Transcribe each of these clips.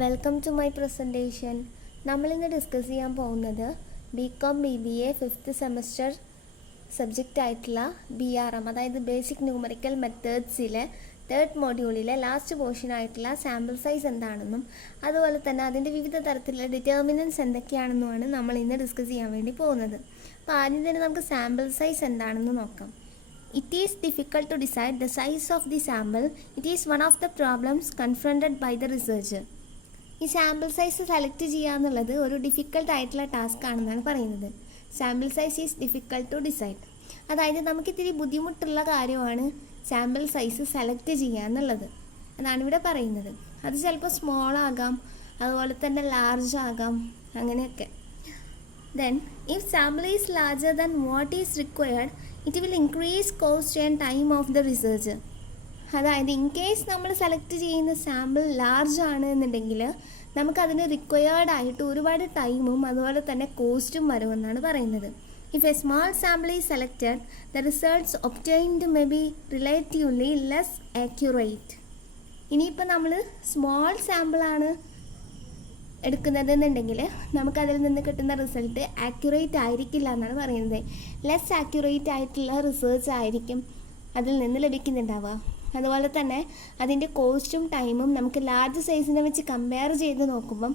Welcome to my presentation. നമ്മളിന്ന് discuss ചെയ്യാൻ പോകുന്നത് BCom BBA 5th semester subject ആയിട്ടുള്ള BRM, അതായത് ബേസിക് ന്യൂമറിക്കൽ മെത്തേഡ്സിലെ 3rd മോഡ്യൂളിലെ ലാസ്റ്റ് പോർഷൻ ആയിട്ടുള്ള സാമ്പിൾ സൈസ് എന്താണെന്നും അതുപോലെ തന്നെ അതിൻ്റെ വിവിധ തരത്തിലുള്ള ഡിറ്റർമിനൻസ് എന്തൊക്കെയാണെന്നുമാണ് നമ്മൾ ഇന്ന് ഡിസ്കസ് ചെയ്യാൻ വേണ്ടി പോകുന്നത്. അപ്പോൾ ആദ്യം തന്നെ നമുക്ക് സാമ്പിൾ സൈസ് എന്താണെന്ന് നോക്കാം. It is difficult to decide the size of the sample. It is one of the problems confronted by the researcher. ഈ സാമ്പിൾ സൈസ് സെലക്ട് ചെയ്യുക എന്നുള്ളത് ഒരു ഡിഫിക്കൽട്ട് ആയിട്ടുള്ള ടാസ്ക് ആണെന്നാണ് പറയുന്നത്. Sample size is difficult to decide. അതായത് നമുക്കിത്തിരി ബുദ്ധിമുട്ടുള്ള കാര്യമാണ് സാമ്പിൾ സൈസ് സെലക്ട് ചെയ്യുക എന്നുള്ളത്. അതാണ് ഇവിടെ പറയുന്നത്. അത് ചിലപ്പോൾ സ്മോൾ ആകാം, അതുപോലെ തന്നെ ലാർജ് ആകാം, അങ്ങനെയൊക്കെ. Then, if sample is larger than what is required, it will increase cost and time of the researcher. അതായത് ഇൻ കേസ് നമ്മൾ സെലക്ട് ചെയ്യുന്ന സാമ്പിൾ ലാർജ് ആണ് എന്നുണ്ടെങ്കിൽ നമുക്കതിന് റിക്വയർഡ് ആയിട്ട് ഒരുപാട് ടൈമും അതുപോലെ തന്നെ കോസ്റ്റും വരുമെന്നാണ് പറയുന്നത്. If A small sample is selected, the results obtained may be relatively less accurate. ഇനിയിപ്പോൾ നമ്മൾ സ്മോൾ സാമ്പിളാണ് എടുക്കുന്നതെന്നുണ്ടെങ്കിൽ നമുക്കതിൽ നിന്ന് കിട്ടുന്ന റിസൾട്ട് ആക്യുറേറ്റ് ആയിരിക്കില്ല എന്നാണ് പറയുന്നത്. ലെസ് ആക്യുറേറ്റ് ആയിട്ടുള്ള റിസർച്ച് ആയിരിക്കും അതിൽ നിന്ന് ലഭിക്കുന്നുണ്ടാവുക. അതുപോലെ തന്നെ അതിൻ്റെ കോസ്റ്റും ടൈമും നമുക്ക് ലാർജ് സൈസിനെ വെച്ച് കമ്പയർ ചെയ്ത് നോക്കുമ്പം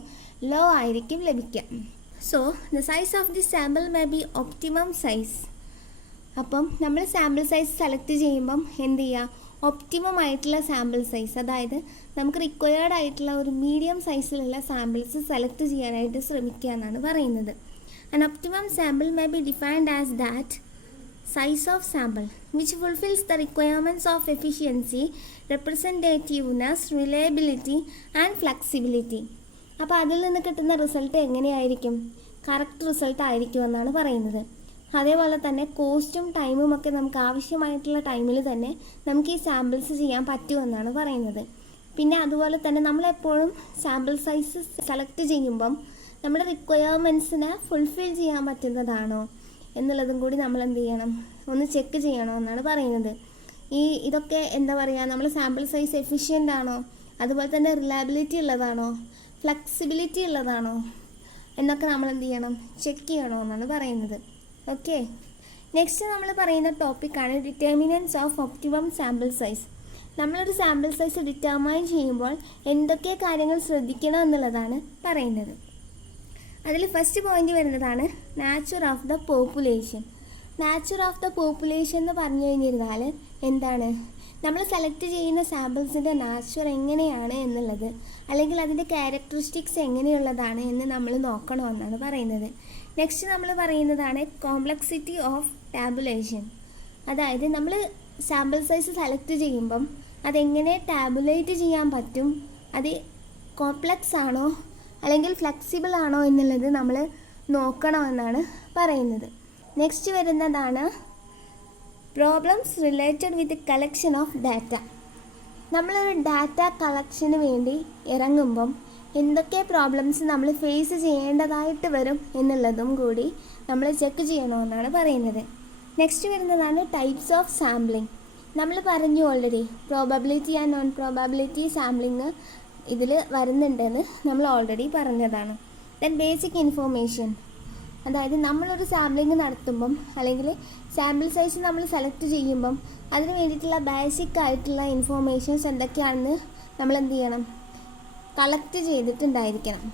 ലോ ആയിരിക്കും ലഭിക്കുക. So the size of the sample may be optimum size. അപ്പം നമ്മൾ സാമ്പിൾ സൈസ് സെലക്ട് ചെയ്യുമ്പം എന്ത് ചെയ്യുക, ഒപ്റ്റിമം ആയിട്ടുള്ള സാമ്പിൾ സൈസ്, അതായത് നമുക്ക് റിക്വയർഡ് ആയിട്ടുള്ള ഒരു മീഡിയം സൈസിലുള്ള സാമ്പിൾസ് സെലക്ട് ചെയ്യാനായിട്ട് ശ്രമിക്കുക എന്നാണ് പറയുന്നത്. An optimum sample may be defined as that size of sample which fulfills the requirements of efficiency, representativeness, reliability and flexibility. അപ്പോൾ അതിൽ നിന്ന് കിട്ടുന്ന റിസൾട്ട് എങ്ങനെയായിരിക്കും? കറക്റ്റ് റിസൾട്ട് ആയിരിക്കും എന്നാണ് പറയുന്നത്. അതേപോലെ തന്നെ കോസ്റ്റും ടൈമും ഒക്കെ നമുക്ക് ആവശ്യമായിട്ടുള്ള ടൈമിൽ തന്നെ നമുക്ക് ഈ സാമ്പിൾസ് ചെയ്യാൻ പറ്റുമെന്നാണ് പറയുന്നത്. പിന്നെ അതുപോലെ തന്നെ നമ്മളെപ്പോഴും സാമ്പിൾ സൈസ് സെലക്ട് ചെയ്യുമ്പം നമ്മുടെ റിക്വയർമെൻറ്റ്സിനെ ഫുൾഫിൽ ചെയ്യാൻ പറ്റുന്നതാണോ എന്നുള്ളതും കൂടി നമ്മൾ എന്ത് ചെയ്യണം, ഒന്ന് ചെക്ക് ചെയ്യണം എന്നാണ് പറയുന്നത്. ഇതൊക്കെ എന്താ പറയുക, നമ്മൾ സാമ്പിൾ സൈസ് എഫിഷ്യൻ്റ് ആണോ, അതുപോലെ തന്നെ റിലയബിലിറ്റി ഉള്ളതാണോ, ഫ്ലെക്സിബിലിറ്റി ഉള്ളതാണോ എന്നൊക്കെ നമ്മൾ എന്ത് ചെയ്യണം, ചെക്ക് ചെയ്യണോ എന്നാണ് പറയുന്നത്. ഓക്കെ, നെക്സ്റ്റ് നമ്മൾ പറയുന്ന ടോപ്പിക്കാണ് determinants of optimum sample size. നമ്മളൊരു സാമ്പിൾ സൈസ് ഡിറ്റർമൈൻ ചെയ്യുമ്പോൾ എന്തൊക്കെ കാര്യങ്ങൾ ശ്രദ്ധിക്കണം എന്നുള്ളതാണ് പറയുന്നത്. അതിൽ ഫസ്റ്റ് പോയിന്റ് വരുന്നതാണ് nature of the population. Nature of the population എന്ന് പറഞ്ഞു കഴിഞ്ഞിരുന്നാൽ എന്താണ്, നമ്മൾ സെലക്ട് ചെയ്യുന്ന സാമ്പിൾസിൻ്റെ നാച്ചർ എങ്ങനെയാണ് എന്നുള്ളത്, അല്ലെങ്കിൽ അതിൻ്റെ ക്യാരക്ടറിസ്റ്റിക്സ് എങ്ങനെയുള്ളതാണ് എന്ന് നമ്മൾ നോക്കണമെന്നാണ് പറയുന്നത്. നെക്സ്റ്റ് നമ്മൾ പറയുന്നതാണ് കോംപ്ലക്സിറ്റി ഓഫ് ടാബുലേഷൻ. അതായത് നമ്മൾ സാമ്പിൾ സൈസ് സെലക്ട് ചെയ്യുമ്പം അതെങ്ങനെ ടാബുലേറ്റ് ചെയ്യാൻ പറ്റും, അത് കോംപ്ലക്സ് ആണോ അല്ലെങ്കിൽ ഫ്ലെക്സിബിൾ ആണോ എന്നുള്ളത് നമ്മൾ നോക്കണമെന്നാണ് പറയുന്നത്. നെക്സ്റ്റ് വരുന്നതാണ് problems related with collection of data. നമ്മളൊരു ഡാറ്റ കളക്ഷന് വേണ്ടി ഇറങ്ങുമ്പം എന്തൊക്കെ പ്രോബ്ലംസ് നമ്മൾ ഫേസ് ചെയ്യേണ്ടതായിട്ട് വരും എന്നുള്ളതും കൂടി നമ്മൾ ചെക്ക് ചെയ്യണമെന്നാണ് പറയുന്നത്. നെക്സ്റ്റ് വരുന്നതാണ് ടൈപ്സ് ഓഫ് സാമ്പിളിംഗ്. നമ്മൾ പറഞ്ഞു already probability and non probability sampling ഇതിൽ വരുന്നുണ്ടെന്ന് നമ്മൾ ഓൾറെഡി പറഞ്ഞതാണ്. ദെൻ ബേസിക് ഇൻഫോർമേഷൻ, അതായത് നമ്മളൊരു സാമ്പിളിങ് നടത്തുമ്പം അല്ലെങ്കിൽ സാമ്പിൾ സൈസ് നമ്മൾ സെലക്ട് ചെയ്യുമ്പം അതിന് വേണ്ടിയിട്ടുള്ള ബേസിക് ആയിട്ടുള്ള ഇൻഫോർമേഷൻസ് എന്തൊക്കെയാണെന്ന് നമ്മൾ എന്ത് ചെയ്യണം, കളക്ട് ചെയ്തിട്ടുണ്ടായിരിക്കണം.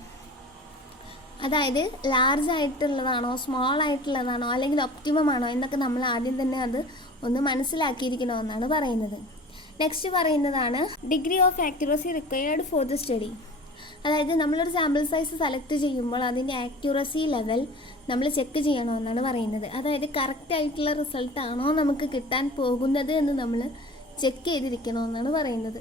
അതായത് ലാർജ് ആയിട്ടുള്ളതാണോ സ്മോൾ ആയിട്ടുള്ളതാണോ അല്ലെങ്കിൽ ഒപ്റ്റിമം ആണോ എന്നൊക്കെ നമ്മൾ ആദ്യം തന്നെ അത് ഒന്ന് മനസ്സിലാക്കിയിരിക്കണമെന്നാണ് പറയുന്നത്. നെക്സ്റ്റ് പറയുന്നതാണ് degree of accuracy required for the study. അതായത് നമ്മളൊരു സാമ്പിൾ സൈസ് സെലക്ട് ചെയ്യുമ്പോൾ അതിൻ്റെ ആക്യുറസി ലെവൽ നമ്മൾ ചെക്ക് ചെയ്യണമെന്നാണ് പറയുന്നത്. അതായത് കറക്റ്റ് ആയിട്ടുള്ള റിസൾട്ടാണോ നമുക്ക് കിട്ടാൻ പോകുന്നത് എന്ന് നമ്മൾ ചെക്ക് ചെയ്തിരിക്കണമെന്നാണ് പറയുന്നത്.